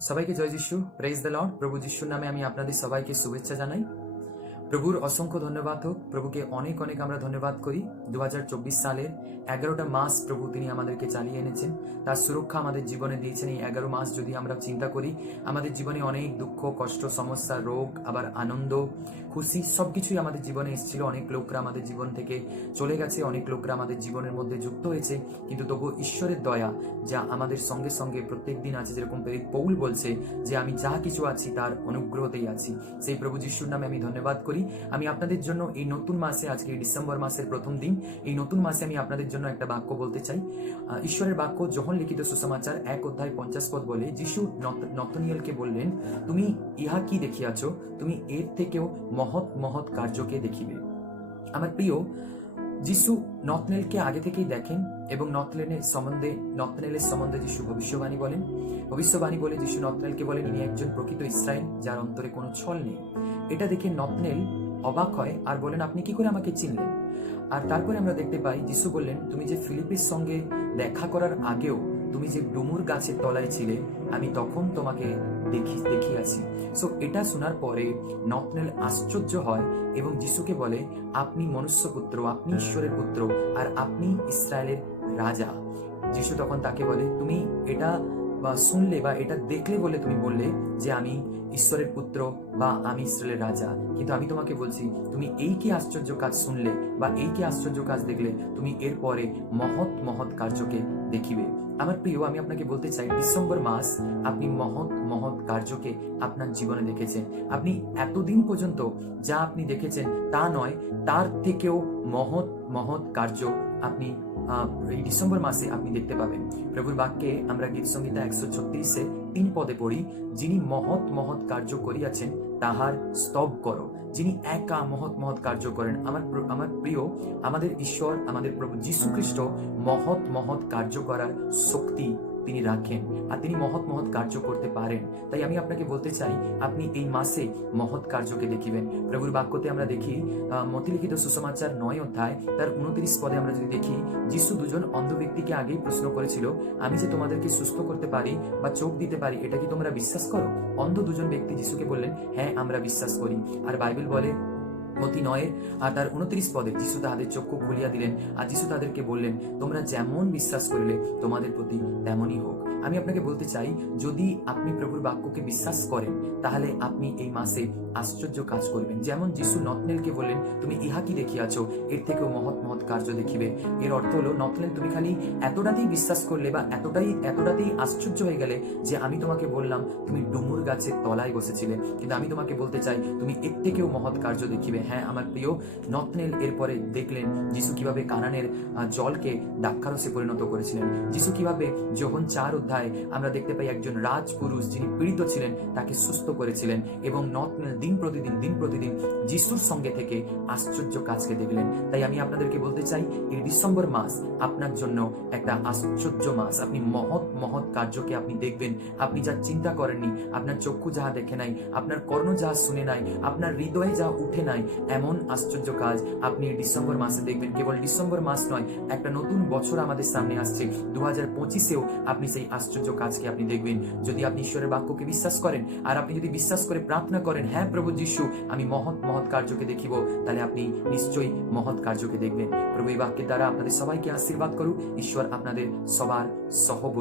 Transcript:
সবাইকে জয় যিশু praise the Lord প্রভু যিশুর নামে আমি আপনাদের সবাইকে শুভেচ্ছা জানাই। প্রভুর অসংখ্য ধন্যবাদ হোক। প্রভুকে অনেক অনেক আমরা ধন্যবাদ করি। দু হাজার চব্বিশ সালের এগারোটা মাস প্রভু তিনি আমাদেরকে চালিয়ে এনেছেন। তার সুরক্ষা আমাদের জীবনে দিয়েছেন এই এগারো মাস যদি আমরা চিন্তা করি। আমাদের জীবনে অনেক দুঃখ, কষ্ট, সমস্যা, রোগ, আবার আনন্দ, খুশি সব কিছুই আমাদের জীবনে এসেছিল। অনেক লোকরা আমাদের জীবন থেকে চলে গেছে। অনেক লোকরা আমাদের জীবনের মধ্যে যুক্ত হয়েছে। কিন্তু তবু ঈশ্বরের দয়া, যা আমাদের সঙ্গে সঙ্গে প্রত্যেক দিন আছে, যেরকম পৌল বলছে যে, আমি যা কিছু আছি, তার অনুগ্রহতেই আছি। সেই প্রভু যিশুর নামে আমি ধন্যবাদ করি। আমি আপনাদের জন্য এই নতুন মাসে, আজকে ডিসেম্বর মাসের প্রথম দিন, এই নতুন মাসে আমি আপনাদের জন্য একটা বাক্য বলতে চাই। ঈশ্বরের বাক্য যখন লিখিত সুসমাচার এক অধ্যায় পঞ্চাশ পদ বলে, যিশু নত- নতনিয়েলকে বললেন, তুমি ইহা কি দেখিয়াছ? তুমি এর থেকেও মহৎ মহৎ কার্যকে দেখিবে। আমার প্রিয়, যিশু নতনেলকে আগে থেকেই দেখেন এবং নতনেলের সম্বন্ধে নতনেলের সম্বন্ধে যিশু ভবিষ্যবাণী বলেন। ভবিষ্যবাণী বলে যিশু নতনেলকে বলেন, ইনি একজন প্রকৃত ইসরায়েল, যার অন্তরে কোনো ছল নেই। এটা দেখে নতনেল অবাক হয় আর বলেন আপনি কি করে আমাকে চিনলেন? আর তারপরে আমরা দেখতে পাই যিশু বললেন তুমি যে ফিলিপের সঙ্গে দেখা করার আগেও তুমি যে ডুমুর গাছের তলায় ছিলে আমি তখন তোমাকে দেখি দেখিয়াছি। সো এটা শোনার পরে নতনেল আশ্চর্য হয় এবং যিশুকে বলে আপনি মনুষ্যপুত্র আপনি ঈশ্বরের পুত্র আর আপনি ইসরায়েলের রাজা। যিশু তখন তাকে বলে তুমি এটা বা শুনলে বা এটা দেখলে বলে তুমি বললে যে আমি ঈশ্বরের পুত্র বা আমি ইসরায়েলের রাজা। কিন্তু আমি তোমাকে বলছি, তুমি এই কি আশ্চর্য কাজ শুনলে বা এই কি আশ্চর্য কাজ দেখলে, তুমি এরপরে মহৎ মহৎ কার্যকে দেখিবে। আমার প্রিয়, আমি আপনাকে বলতে চাই, ডিসেম্বর মাস আপনি মহৎ মহৎ কার্যকে আপনার জীবনে দেখেছেন। আপনি এতদিন পর্যন্ত যা আপনি দেখেছেন তা নয়, তার থেকেও মহৎ মহৎ কার্য আপনি এই ডিসেম্বর মাসে আপনি দেখতে পাবেন। প্রভুর বাক্যে আমরা গীত সংহিতা একশো ছত্রিশে তিন পদে পড়ি, যিনি মহৎ মহৎ কার্য করিয়াছেন তাহার স্তব করো। যিনি একা মহৎ মহৎ কার্য করেন, আমার আমার প্রিয়, আমাদের ঈশ্বর, আমাদের প্রভু যীশু খ্রিস্ট মহৎ মহৎ কার্য করার শক্তি তিনি রাখেন আর তিনি মহৎ মহৎ কার্য করতে পারেন। তাই আমি আপনাকে বলতে চাই, আপনি এই মাসে মহৎ কার্যকে দেখিবেন। প্রভুর বাক্যতে আমরা দেখি মতিলিখিত সুসমাচার নয় অধ্যায়, তার উনত্রিশ পদে আমরা যদি দেখি, যিশু দুজন অন্ধ ব্যক্তিকে আগেই প্রশ্ন করেছিল, আমি যে তোমাদেরকে সুস্থ করতে পারি বা চোখ দিতে পারি, এটা কি তোমরা বিশ্বাস করো? অন্ধ দুজন ব্যক্তি যিশুকে বললেন হ্যাঁ আমরা বিশ্বাস করি। আর বাইবেল বলে মতি নয়, আর তার উনত্রিশ পদে যিশু তাহাদের চক্ষু খুলিয়া দিলেন, আর যিশু তাদেরকে বললেন, তোমরা যেমন বিশ্বাস করিলে, তোমাদের প্রতি তেমনই হোক। আমি আপনাকে বলতে চাই, যদি আপনি প্রভুর বাক্যকে বিশ্বাস করেন, তাহলে আপনি এই মাসে আশ্চর্য কাজ করবেন। যেমন যিশু নতনেলকে বললেন, তুমি ইহা কি দেখিয়াছ? এর থেকেও মহৎ মহৎ কার্য দেখিবে। এর অর্থ হলো নতনেল তুমি খালি এতটাতেই বিশ্বাস করলে বা এতটাই, এতটাতেই আশ্চর্য হয়ে গেলে যে আমি তোমাকে বললাম, তুমি ডুমুর গাছের তলায় বসেছিলে। কিন্তু আমি তোমাকে বলতে চাই, তুমি এর থেকেও মহৎ কার্য দেখিবে। হ্যাঁ আমার প্রিয় নতনেল এরপরে দেখলেন যিশু কীভাবে কানানের জলকে দাক্ষারসে পরিণত করেছিলেন। যিশু কীভাবে যখন চার অধ্যায় আমরা দেখতে পাই একজন রাজপুরুষ যিনি পীড়িত ছিলেন, তাকে সুস্থ করেছিলেন এবং নতনেল দিন প্রতিদিন দিন প্রতিদিন যিশুর সঙ্গে থেকে আশ্চর্য কাজকে দেখলেন। তাই আমি আপনাদেরকে বলতে চাই, এই ডিসেম্বর মাস আপনার জন্য একটা আশ্চর্য মাস। আপনি মহৎ মহৎ কার্যকে আপনি দেখবেন। আপনি যা চিন্তা করেননি, আপনার চক্ষু যাহা দেখে নাই, আপনার কর্ণ যাহা শুনে নাই, আপনার হৃদয়ে যা উঠে নাই এমন আশ্চর্য কাজ আপনি ডিসেম্বর মাসে দেখবেন, কেবল ডিসেম্বর মাস নয়, একটা নতুন বছর আমাদের সামনে আসছে। দু হাজার পঁচিশেও আপনি সেই আশ্চর্য কাজকে আপনি দেখবেন। যদি আপনি ঈশ্বরের বাক্যকে বিশ্বাস করেন, আর আপনি যদি বিশ্বাস করে প্রার্থনা করেন হ্যাঁ প্রভু যিশু, আমি মহৎ মহৎ কার্যকে দেখিব, তাহলে আপনি নিশ্চয়ই মহৎ কার্যকে দেখবেন। প্রভু এই বাক্যের দ্বারা আপনাদের সবাইকে আশীর্বাদ করুক। ঈশ্বর আপনাদের সবার সহবর্তী